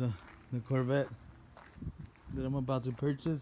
the Corvette that I'm about to purchase.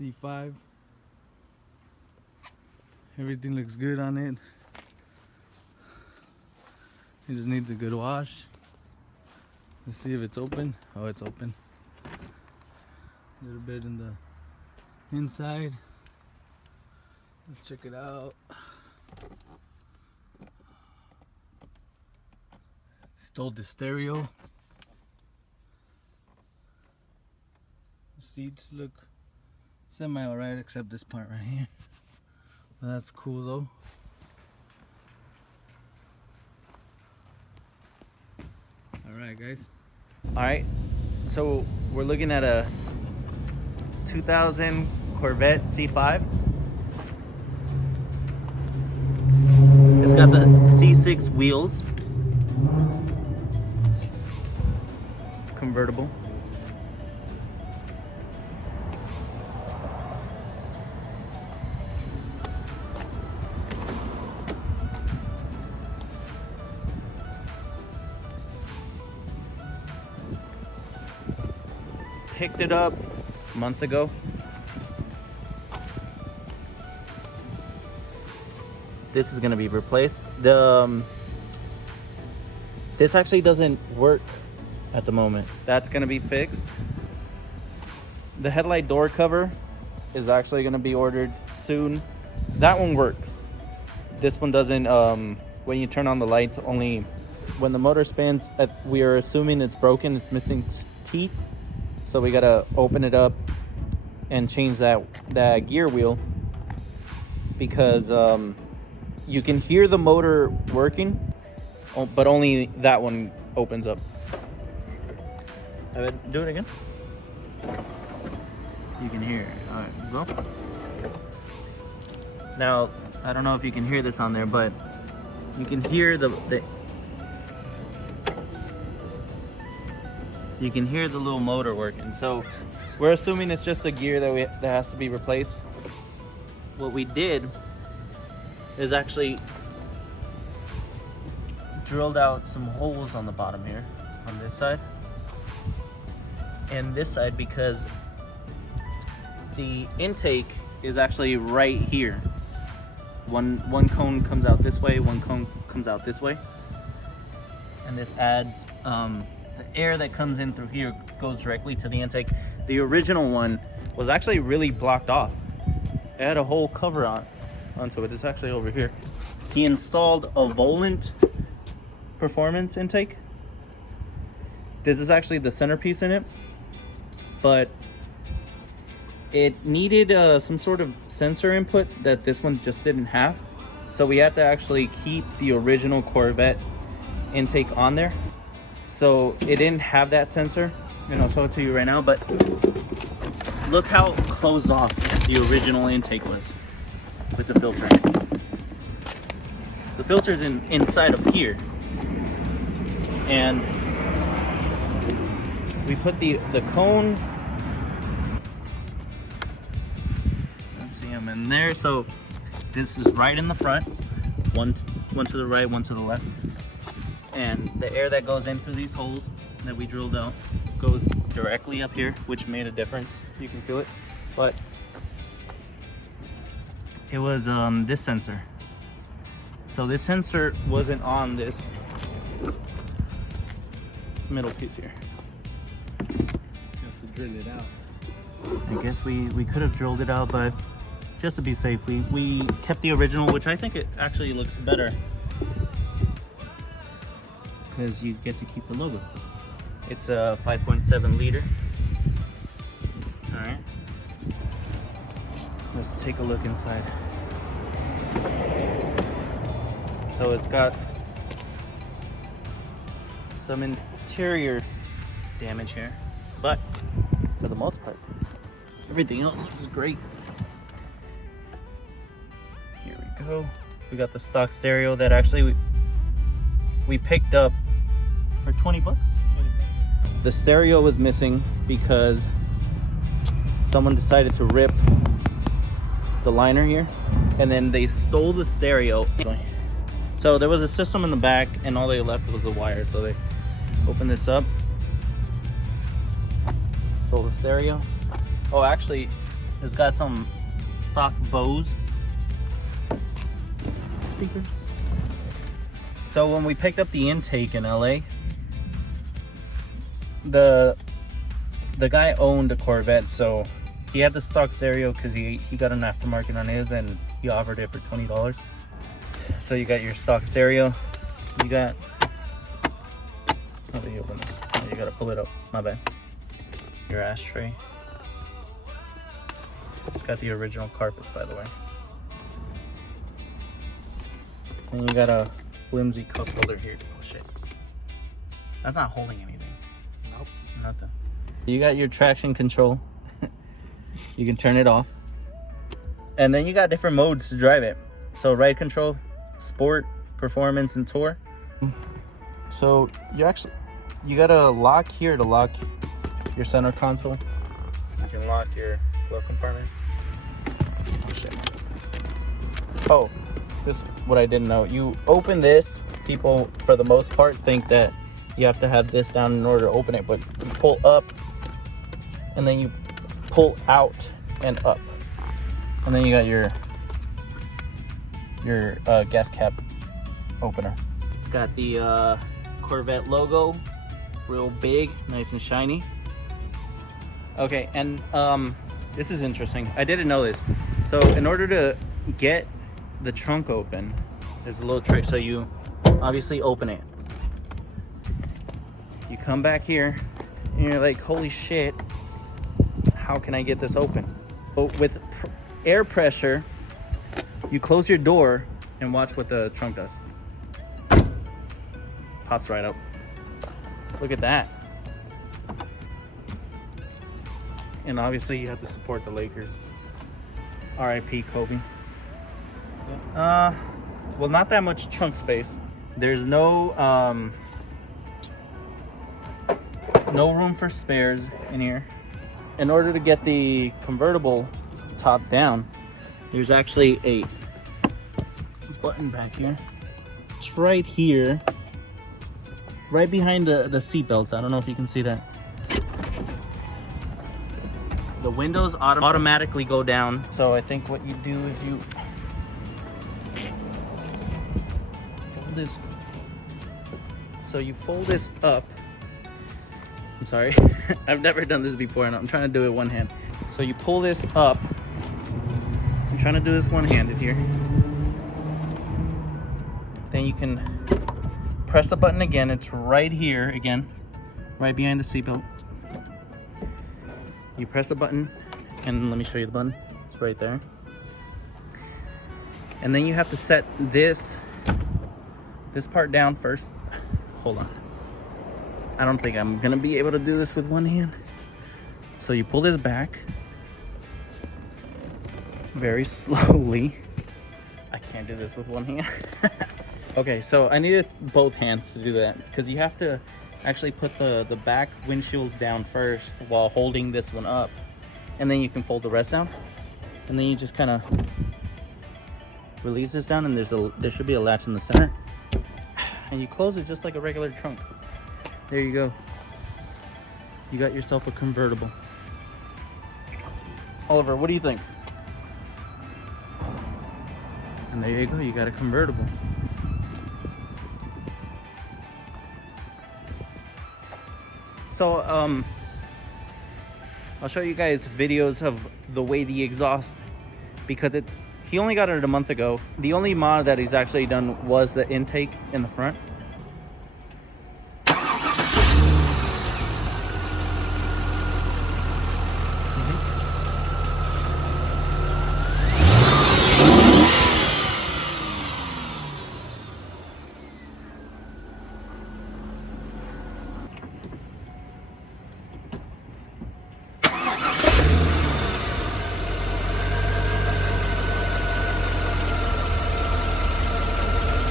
C5. Everything looks good on it. It just needs a good wash. Let's see if it's open. Oh, it's open. A little bit in the inside. Let's check it out. Stole the stereo. The seats look semi alright except this part right here. But that's cool though. Alright guys. Alright, so we're looking at a 2000 Corvette C5. It's got the C6 wheels. Convertible. Picked it up a month ago. This is going to be replaced. This actually doesn't work at the moment. That's going to be fixed. The headlight door cover is actually going to be ordered soon. That one works. This one doesn't. When you turn on the lights, only when the motor spins. We are assuming it's broken. It's missing teeth. So we gotta open it up and change that gear wheel, because you can hear the motor working, but only that one opens up. Do it again. You can hear it. All right, go. Now, I don't know if you can hear this on there, but you can hear you can hear the little motor working. So we're assuming it's just a gear that has to be replaced. What we did is actually drilled out some holes on the bottom here, on this side and this side, because the intake is actually right here. One cone comes out this way, one cone comes out this way, and this adds the air that comes in through here goes directly to the intake. The original one was actually really blocked off. It had a whole cover onto it. It's actually over here. He installed a Volant performance intake. This is actually the centerpiece in it, but it needed some sort of sensor input that this one just didn't have. So we had to actually keep the original Corvette intake on there. So it didn't have that sensor, and I'll show it to you right now, but look how closed off the original intake was with the filter. The filter's inside of here, and we put the cones, let's see them in there. So this is right in the front, one to the right, one to the left. And the air that goes in through these holes that we drilled out goes directly up here, which made a difference. You can feel it. But it was this sensor. So this sensor wasn't on this middle piece here. You have to drill it out. I guess we could have drilled it out, but just to be safe, we kept the original, which I think it actually looks better, because you get to keep the logo. It's a 5.7 liter. All right, let's take a look inside. So it's got some interior damage here, but for the most part, everything else looks great. Here we go. We got the stock stereo that actually we picked up for 20 bucks. The stereo was missing because someone decided to rip the liner here, and then they stole the stereo. So there was a system in the back and all they left was the wire. So they opened this up. Stole the stereo. Oh, actually, it's got some stock Bose speakers. So when we picked up the intake in LA, the guy owned a Corvette, so he had the stock stereo because he got an aftermarket on his and he offered it for $20. So you got your stock stereo. You got, how do you open this? Oh, you gotta pull it up, my bad. Your ashtray. It's got the original carpets, by the way. And you got a flimsy cup holder here. Oh shit. That's not holding anything. Nope. Nothing. You got your traction control. You can turn it off. And then you got different modes to drive it. So ride control, sport, performance, and tour. So you got a lock here to lock your center console. You can lock your glove compartment. Oh shit. Oh, this is what I didn't know. You open this, people for the most part think that you have to have this down in order to open it, but you pull up and then you pull out and up. And then you got your gas cap opener. It's got the Corvette logo, real big, nice and shiny. Okay, and this is interesting. I didn't know this. So in order to get the trunk open, there's a little trick. So you obviously open it. You come back here and you're like, holy shit, how can I get this open? But with air pressure, you close your door and watch what the trunk does. Pops right up. Look at that. And obviously you have to support the Lakers. R.I.P. Kobe. Well, not that much trunk space. There's no room for spares in here. In order to get the convertible top down, there's actually a button back here. It's right here, right behind the seat belt. I don't know if you can see that. The windows automatically go down. So I think what you do is you fold this. So you fold this up. I'm sorry, I've never done this before and I'm trying to do it one hand. So you pull this up. I'm trying to do this one-handed here. Then you can press the button again. It's right here again, right behind the seatbelt. You press the button, and let me show you the button. It's right there. And then you have to set this part down first. Hold on. I don't think I'm gonna be able to do this with one hand. So you pull this back very slowly. I can't do this with one hand. Okay, so I needed both hands to do that because you have to actually put the back windshield down first while holding this one up, and then you can fold the rest down, and then you just kind of release this down, and there should be a latch in the center, and you close it just like a regular trunk. There you go. You got yourself a convertible. Oliver, what do you think? And there you go, you got a convertible. So I'll show you guys videos of the way the exhaust, because he only got it a month ago. The only mod that he's actually done was the intake in the front.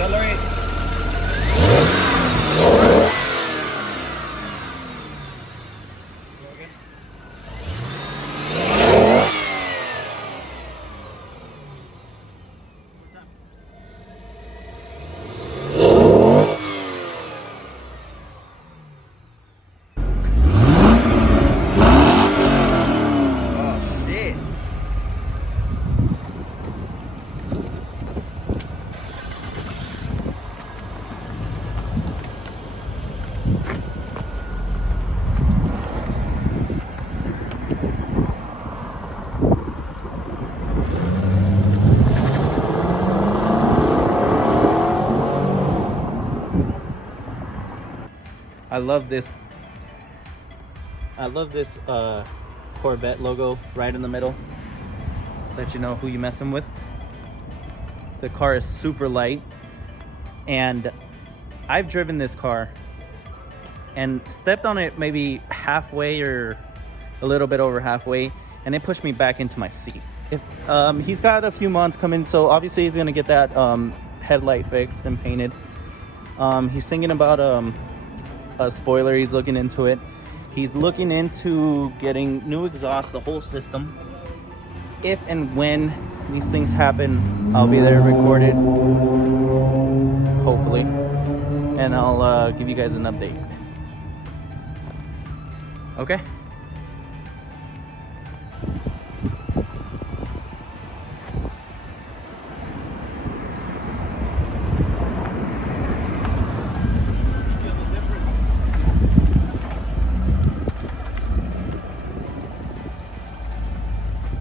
Accelerate. I love this Corvette logo right in the middle. Let you know who you messing with. The car is super light, and I've driven this car and stepped on it maybe halfway or a little bit over halfway, and it pushed me back into my seat. He's got a few months coming, so obviously he's gonna get that headlight fixed and painted. He's thinking about a spoiler. He's looking into it. He's looking into getting new exhaust, the whole system. If and when these things happen, I'll be there to record it, hopefully, and I'll give you guys an update. Okay.